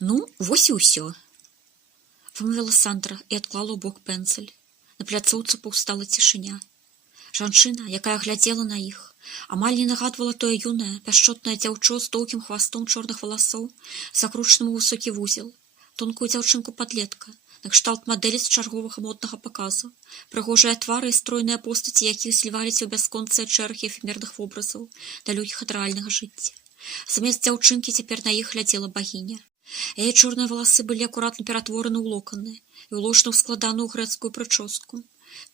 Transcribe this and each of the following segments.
Ну, вось і ўсё. Вымовіла Сандра і адклала ў бок пензаль. На пляцоўцы паўстала цішыня. Жанчына, якая глядзела на іх, амаль не нагадвала тое юнае, пяшчотнае дзяўчо з доўгім хвастом чорных валасоў, закручаным у высокі вузел, тонкую дзяўчынку-падлетка, накшталт мадэлі з чарговага моднага паказу, прыгожыя твары і стройныя постаці якіх зліваліся ў бясконцыя чэргі эфемерных вобразаў, далёкіх ад рэальнага жыцця. Замест дзяўчынкі цяпер на іх глядзела багіня. Яе чорныя валасы былі акуратна ператвораны ў локаны і ўложаны ў складаную грэцкую прычоску.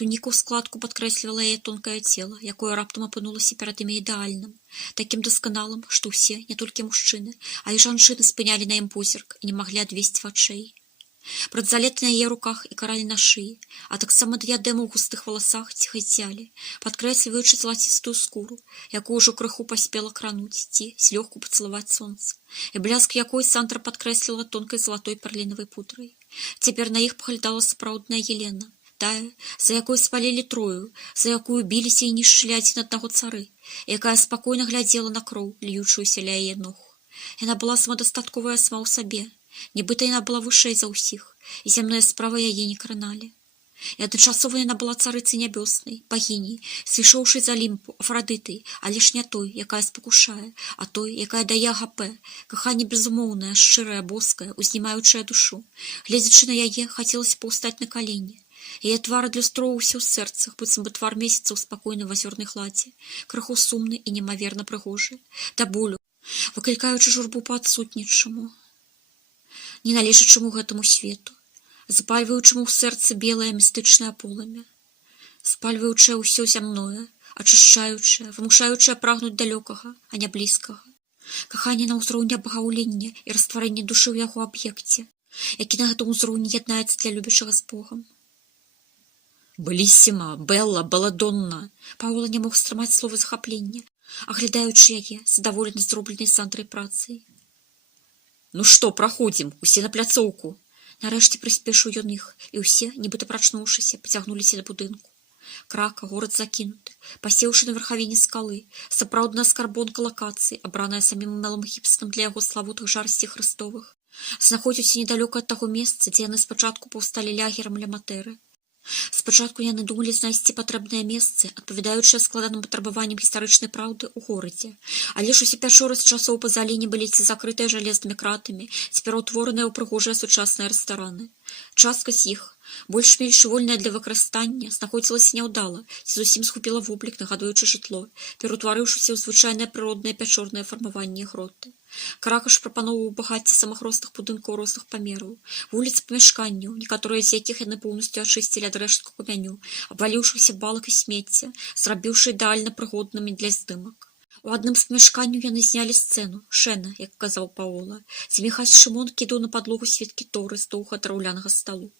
Туніка ў складку падкрэслівала яе тонкае цела, якое раптам апынулася перад імі ідэальным, такім дасканалым, што ўсе, не толькі мужчыны, а і жанчыны спынялі на ім позірк і не маглі адвесці вачэй. Браtzалеты на яе руках і каралі на шыі, а таксама дыядэмы ў густых валасах ціха ззялі, падкрэсліваючы залацістую скуру, якую ўжо крыху паспела крануць ці злёгку пацалаваць сонца, і бляск якой Сандра падкрэсліла тонкай залатой перлінавай пудрай. Цяпер на іх паглядала сапраўдная Елена, тая, за якой спалілі Трою, за якую біліся і нішчылі адзін аднаго цары, якая спакойна глядзела на кроў, льючуюся ля яе ног. Яна была самадастатковая сама ў сабе, нібыта яна была вышэй за ўсіх, і зямныя справы яе не краналі. І адначасова яна была царыцай нябёснай, багіняй, сышоўшай з Алімпу, Афрадытай, але ж не той, якая спакушае, а той, якая дае агапэ, каханне безумоўнае, шчырае, боскае, узнімаючае душу. Гледзячы на яе, хацелася паўстаць на калені. Яе твар адлюстроўваўся ў сэрцах, быццам бы твар месяца ў спакойнай вазёрнай гладзі, крыху сумны і немаверна прыгожы, да болю, выклікаючы журбу па адсутнічаму, не належачаму гэтаму свету, запальваючаму ў сэрцы белае містычнае полымя, спальваючае ўсё зямное, ачышчаючае, вымушаючае прагнуць далёкага, а не блізкага. Каханне на ўзроўні абагаўлення і растварэння душы ў яго аб'екце, які на гэтым узроўні яднаецца для любячага з Богам. «Белісіма, Белла, Беладонна!» Паўла не мог стрымаць словы захаплення, аглядаючы яе, задаволены зробленай Сандрай працай. «Ну што, праходзім, усе на пляцоўку!» Нарэшце прыспешыў ён іх, і ўсе, нібыта прачнуўшыся, пацягнуліся да будынку. Крака, горад закінуты, пасеўшы на верхавіне скалы, сапраўдная скарбонка лакацыі, абраная самім Мэлам Гібсоном для яго славутых жарсцей хрыстовых, знаходзіўся недалёка ад таго месца, дзе яны спачатку паўсталі лягерам ля Матэры. Спачатку яны думалі знайсці патрэбнае месцы, адпавядаючае складаным патрабаванням гістарычнай праўды ў горадзе, але ж усе пячоры з часоў Пазаліні былі ці закрытыя жалезнымі кратамі, ці пераўтвораныя ў прыгожыя сучасныя рэстараны. Частка з іх, больш-менш вольная для выкарыстання, знаходзілася няўдала, ці зусім згубіла воблік, нагадуючы жытло, пераўтварыўшыся ў звычайнае прыроднае пячорнае фармаванне гроты. Кракаш прапаноўваў багацце самых розных будынкаў розных памераў, вуліц памяшканняў, некаторыя з якіх яны поўнасцю ачысцілі ад рэштку камяню, абваліўшыхся балак і смецця, зрабіўшы ідэальна прыгоднымі для здымак. У адным з памяшканняў яны знялі сцэну, шэна, як казаў Паола, дзе Міхась Шымон кідаў на падлогу світкі Торы з доўга драўлянага сталу.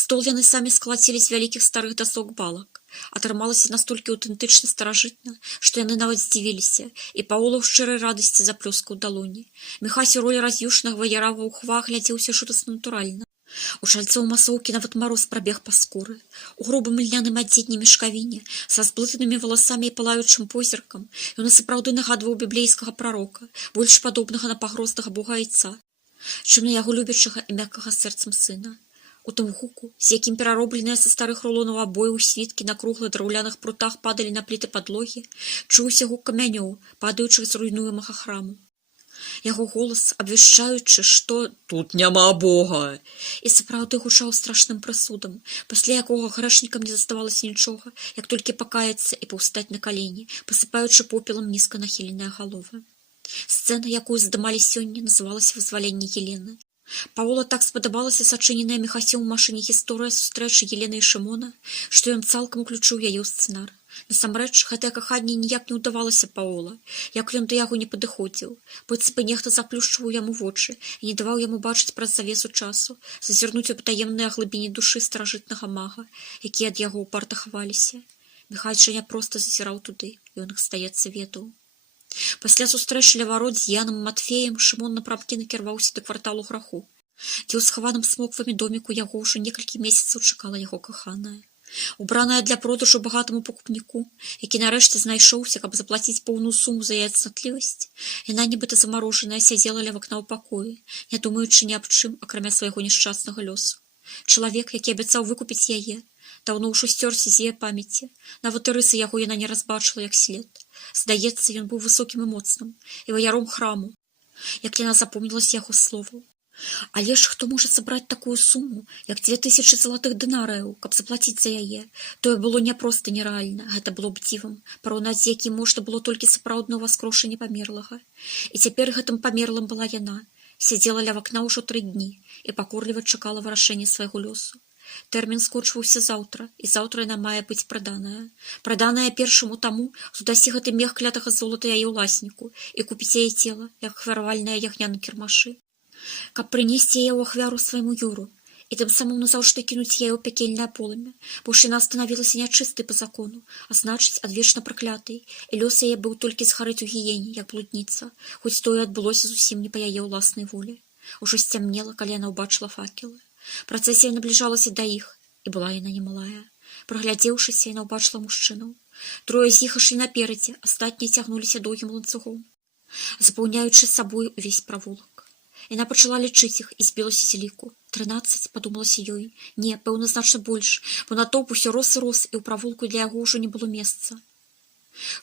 Стол яны самі скалацілі з вялікіх старых дасок балак. Атрымалася настолькі аўтэнтычна старажытна, што яны нават здзівіліся, і Паола ў шчырай радасці заплёскаў далоні. Міхась у ролі раз'юшанага ваяра ваўхва глядзеўся жудасна натуральна. У чальцоў масоўкі нават мароз прабег па скуры. У грубым льняным адзенні мешкавіне, са зблытанымі валасамі і палаючым позіркам, ён і сапраўды нагадваў біблейскага прарока, больш падобнага на пагрознага бога айца, чым на яго любячага і мяккага сэрцам сына. У тым гуку, з якім пераробленыя са старых рулонаў абояў світкі на круглых драўляных прутах падалі на пліты падлогі, чуўся гук камянёў, падаючых з руйнуемага храму. Яго голас, абвяшчаючы, што «тут няма Бога!» і сапраўды гучаў страшным прысудам, пасля якога грэшнікам не заставалася нічога, як толькі пакаяцца і паўстаць на калені, пасыпаючы попелам нізка нахіленыя галовы. Сцэна, якую здымалі сёння, называлася «Вызваленне Елены». Паола так спадабалася сачыненая Міхасём у машыне гісторыя сустрэчы Елены і Шымона, што ён цалкам уключыў яе ў сцэнар. Насамрэч, гэтае каханне ніяк не ўдавалася Паола, як ён да яго не падыходзіў, быццам бы нехта заплюшчваў яму вочы і не даваў яму бачыць праз завесу часу, зазірнуць у патаемныя глыбіні душы старажытнага мага, якія ад яго ўпарта хаваліся. Міхась жа не проста зазіраў туды, ён іх, здаецца, ведаў. Пасля сустрэчы ля варот з Яном Матфеем Шымон напрамкі накіраваўся да кварталу Граху, дзе ў схаваным смоквамі доміку яго ўжо некалькі месяцаў чакала яго каханая. Убраная для продажу багатаму пакупніку, які нарэшце знайшоўся, каб заплаціць поўную суму за яе цнатлівасць, яна нібыта замарожаная сядзела ля вакна ў пакоі, не думаючы ні аб чым, акрамя свайго няшчаснага лёсу. Чалавек, які абяцаў выкупіць яе, даўно ўжо сцёрся з яе памяці, нават і рысы яго яна не разбачыла як след. Здаецца, ён быў высокім і моцным, і ваяром храму, як яна запомніла з яго словаў. Але ж хто можа сабраць такую суму, як 2000 залатых дынарыяў, каб заплаціць за яе? Тое было не проста нерэальна, гэта было б дзівам, параўнаць з якім можна было толькі сапраўднага воскрошання памерлага. І цяпер гэтым памерлым была яна, сядзела ля вакна ўжо 3 дні і пакорліва чакала вырашэння свайго лёсу. Тэрмін скончыўся заўтра, і заўтра яна мае быць праданая. Праданая першаму таму, хто дасі гэты мех клятага золата яе ўласніку і купіць яе цела, як хваравальная ягня на кірмашы. Каб прынесці яе ў ахвяру свайму Юру, і тым самым назаўжды кінуць яе ў пякельнае полымя, бо ж яна станавілася нячыстай па закону, а значыць, адвечна праклятай, і лёс яе быў толькі згарэць у гіене, як блудніца, хоць тое адбылося зусім не па яе ўласнай волі. Ужо сцямнела, калі яна ўбачыла факелы. Працэсія набліжалася да іх, і была яна немалая. Прыглядзеўшыся, яна ўбачыла мужчынаў. 3 з іх ішлі наперадзе, астатнія цягнуліся доўгім ланцугом, запаўняючы сабой увесь правулак. Яна пачала лічыць іх і збілася з ліку. 13, падумалася ёй. Не, пэўна, значна больш, бо натоўп усё рос і рос, і ў правулку для яго ўжо не было месца.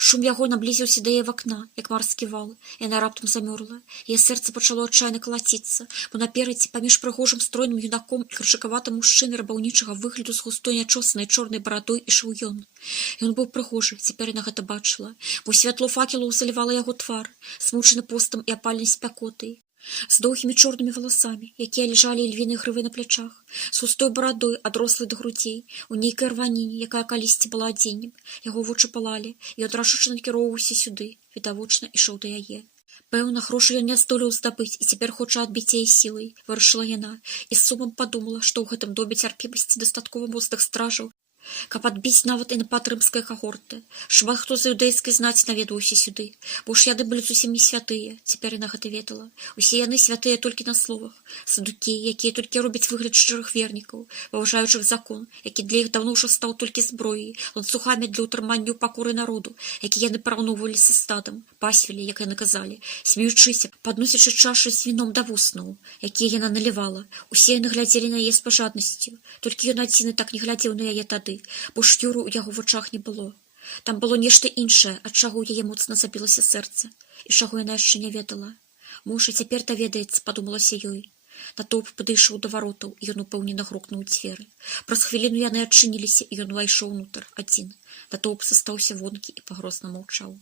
Шум яго наблізіўся да яе вакна, як марскі вал, і яна раптам замёрла. Яе сэрца пачало адчайна калаціцца, бо наперадзе паміж прыгожым стройным юнаком і крычакаватым мужчыны рабаўнічага выгляду з густой нячосанай чорнай барадой ішоў ён. Ён быў прыгожы, цяпер яна гэта бачыла, бо святло факелаў залівала яго твар, змучаны постам і апальнай спякотай, з доўгімі чорнымі валасамі, якія ляжалі львінай грывай на плячах, з густой барадой, адрослай да грудзей, у нейкай рваніне, якая калісьці была адзеннем. Яго вочы палалі, і ён рашуча накіроўваўся сюды, відавочна ішоў да яе. Пэўна, грошы ён не здолеў здабыць і цяпер хоча адбіць яе сілай, вырашыла яна, і з сумам падумала, што ў гэтым доме цярпімасці дастаткова моцных стражаў, каб адбіць нават і напад рымскай кагорты. Шмат хто з іўдэйскай знаці наведаўся сюды, бо ж яны былі зусім не святыя, цяпер яна гэта ведала. Усе яны святыя толькі на словах. Садукеі, якія толькі робяць выгляд шчырых вернікаў, паважаючых закон, які для іх даўно ўжо стаў толькі зброяй, ланцугамі для ўтрымання ў пакоры народу, які яны параўноўвалі са стадам, пасвілі, як яны казалі, смеючыся, падносячы чашы з віном да вуснаў, якія яна налівала. Усе яны глядзелі на яе з пажаднасцю, толькі ён адзіны так не глядзеў на яе тады, бо ж Юру ў яго вачах не было. Там было нешта іншае, ад чаго ў яе моцна забілася сэрца, і чаго яна яшчэ не ведала. Можа, цяпер даведаецца, падумалася ёй. Натоўп падышоў да варотаў, і ён упэўнена грукнуў дзверы. Праз хвіліну яны адчыніліся, і ён увайшоў унутр адзін. Натоўп застаўся вонкі і пагрозна маўчаў.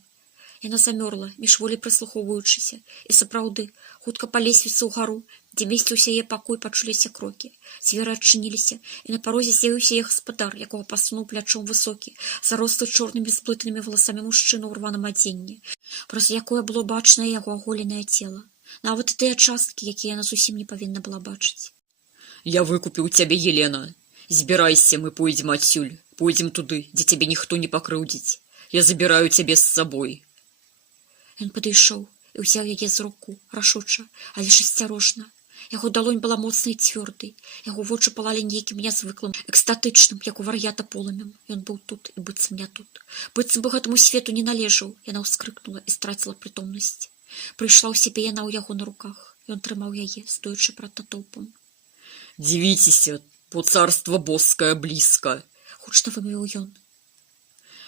Яна замёрла, міжволі прыслухоўваючыся, і сапраўды, хутка па лесвіцы ўгару, дзе месціўся яе пакой, пачуліся крокі. Дзверы адчыніліся, і на парозе з'явіўся яе гаспадар, якога пасунуў плячом высокі, зарослы чорнымі сплытанымі валасамі мужчына ў рваным адзенні, праз якое было бачнае яго аголенае цела. Нават і тыя часткі, якія яна зусім не павінна была бачыць. Я выкупіў цябе, Елена. Збірайся, мы пойдзем адсюль. Пойдзем туды, дзе цябе ніхто не пакрыўдзіць. Я забіраю цябе з сабой. Ён падышоў і ўзяў яе з руку, рашуча, але ж асцярожна. Яго далонь была моцнай і цвёрдай, яго вочы палалі нейкім нязвыклым, экстатычным, як у вар'ята полымем. Ён быў тут і быццам не тут. Быццам бы гэтаму свету не належаў. Яна ўскрыкнула і страціла прытомнасць. Прыйшла ў сябе яна ў яго на руках. Ён трымаў яе, стоячы перад натоўпам. Дзівіцеся, бо царства боскае блізка. Гучна вымовіў ён.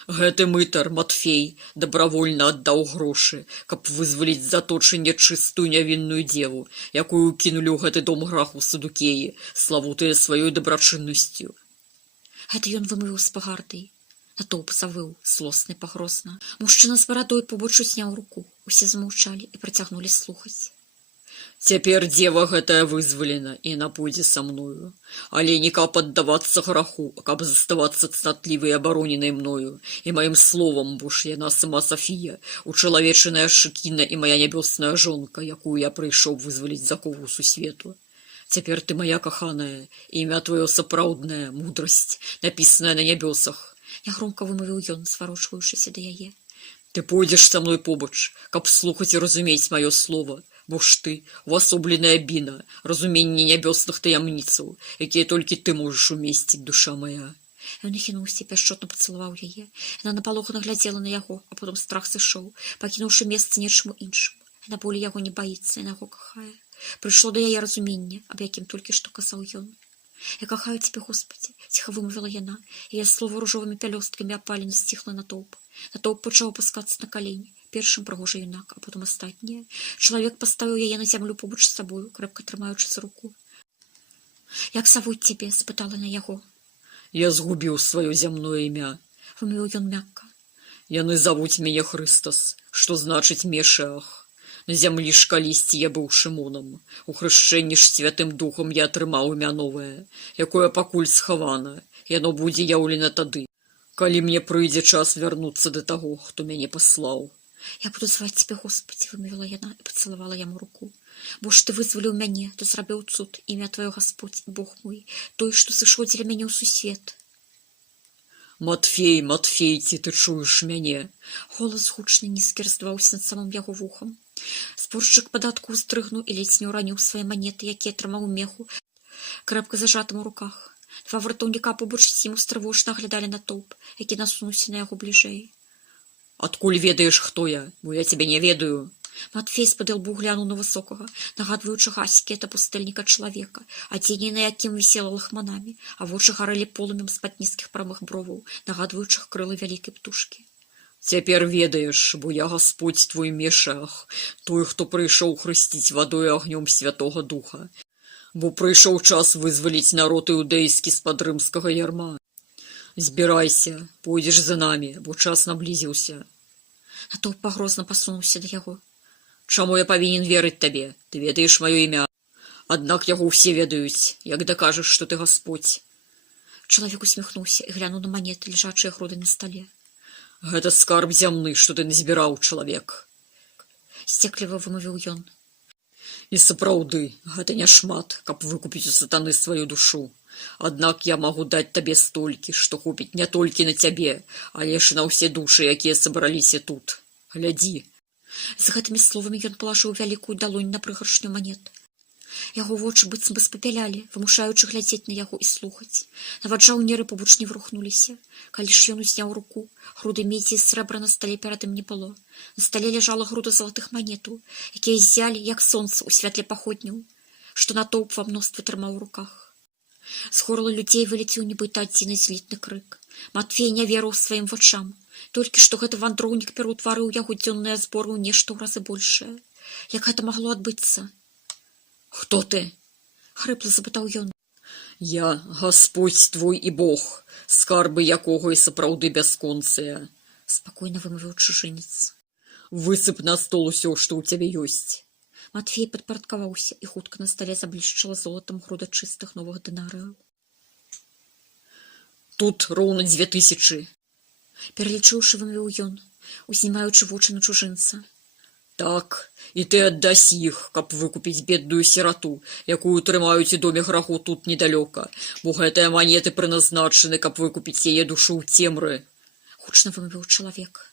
Гэты мытар, Матфей, дабравольна аддаў грошы, каб вызваліць з заточання чыстую нявінную дзеву, якую кінулі ў гэты дом граху садукеі, славутыя сваёй дабрачыннасцю. Гэта ён вымовіў з пагардай. Натоўп завыў, злосна і пагрозна. Мужчына з барадой побач узняў руку. Усе замаўчалі і працягнулі слухаць. Цяпер дзева гэтая вызвалена, і яна пойдзе са мною. Але не каб аддавацца граху, а каб заставацца цнатлівай і абароненай мною, і маім словам, бо ж яна сама Сафія, учалавечаная Шыкіна і мая нябёсная жонка, якую я прыйшоў вызваліць з акову сусвету. Цяпер ты моя каханая, і імя твоё сапраўднае, мудрасць, напісаная на нябёсах. Нягромка вымовіў ён, зварочваючыся да яе. Ты пойдзеш са мной побач, каб слухаць і разумець маё слова, бо ж ты, увасобленая біна, разуменне нябёсных таямніцаў, якія толькі ты можаш умесціць, душа моя. Ён нахінуўся і пяшчотна пацалаваў яе. Яна напалохана глядзела на яго, а потым страх сышоў, пакінуўшы месца нечаму іншаму. Яна болей яго не баіцца, яна яго кахае. Прыйшло да яе разуменне, аб якім толькі што казаў ён. «Я кахаю тебе, Господи», — ціха вымовіла яна, і яе слова ружовымі пялёсткамі апалі на сціхла натоўп. Натоўп пачаў апускацца на калені. Першым прыгожы юнак, а потым астатнія. Чалавек паставіў яе на зямлю побач з сабою, крэпка трымаючы за руку. «Як завуць цябе?» — спытала на яго. Я згубіў сваё зямное імя. Вымовіў ён мякка. Яны завуць мяне Хрыстас, што значыць Мешах. На зямлі ж калісьці я быў Шымонам. У хрышчэнні ж Святым Духам я атрымаў імя новае, якое пакуль схавана. Яно будзе яўлена тады, калі мне прыйдзе час вярнуцца да таго, хто мяне паслаў. «Я буду зваць цябе, Господи», — вымовіла яна і пацалавала яму руку. «Бо ж ты вызваліў мяне, ты зрабіў цуд, імя тваё Господь, Бог мой, той, што сышоў дзеля мяне ў сусвет». Матфей, Матфей, ці ты чуеш мяне? Голас гучны нізкі раздаваўся над самым яго вухам. Зборшчык падатку ўздрыгнуў і ледзь не ўраніў свае манеты, якія трымаў у меху, крэпка зажатым у руках. Два вартаўніка побач з ім устрывожна аглядалі натоўп, які насунуўся на яго бліжэй. Адкуль ведаеш, хто я? Бо я цябе не ведаю. Матфей з-пад лбу глянуў на высокага, нагадваючага аскета пустэльніка чалавека, адценне на якім вісела лахманамі, а вочы гарэлі полымем з-пад нізкіх прамых броваў, нагадваючых крылы вялікай птушкі. Цяпер ведаеш, бо я Гасподзь твой Мешах, той, хто прыйшоў хрысціць вадой агнём Святога Духа. Бо прыйшоў час вызваліць народ іўдэйскі з-пад рымскага ярма. Збірайся, пойдзеш за намі, бо час наблізіўся. Натоўп пагрозна пасунуўся да яго. Чаму я павінен верыць табе? Ты ведаеш маё імя. Аднак яго ўсе ведаюць, як дакажаш, што ты Гасподзь. Чалавек усміхнуўся і глянуў на манеты, лежачыя груды на стале. Гэта скарб зямны, што ты назбіраў, чалавек. Сцекліва вымовіў ён. І сапраўды, гэта няшмат, каб выкупіць у сатаны сваю душу. Аднак я магу даць табе столькі, што хопіць не толькі на цябе, але ж на ўсе душы, якія сабраліся тут. Глядзі. З гэтымі словамі ён палажыў вялікую далонь на прыгаршню манет. Яго вочы быццам бы спапялялі, вымушаючы глядзець на яго і слухаць. Нават жаўнеры побач не врухнуліся. Калі ж ён узняў руку, груды медзі і срэбра на стале перад ім не было. На стале ляжала груда залатых манетаў, якія ззялі, як сонца ў святле паходняў, што натоўп ва мностве трымаў у руках. З горла людзей вылецеў нібыта адзіны злітны крык. Матфей не верыў сваім вачам. Толькі што гэты вандроўнік пераўтварыў яго дзённыя зборы ў нешта ў разы большае. Як гэта магло адбыцца? Хто ты? Хрыпла запытаў ён. Я Гасподзь твой і Бог, скарбы якога і сапраўды бясконцыя. Спакойна вымовіў чужынец. Высып на стол усё, што ў цябе ёсць. Матфей падпарадкаваўся, і хутка на стале заблішчала золатам груда чыстых новых дынарыяў. Тут роўна 2000. Пералічыўшы, вымовіў ён, узнімаючы вочы на чужынца. Так, і ты аддасі іх, каб выкупіць бедную сірату, якую трымаюць у доме граху тут недалёка, бо гэтыя манеты прыназначаны, каб выкупіць яе душу ў цемры. Гучна вымовіў чалавек.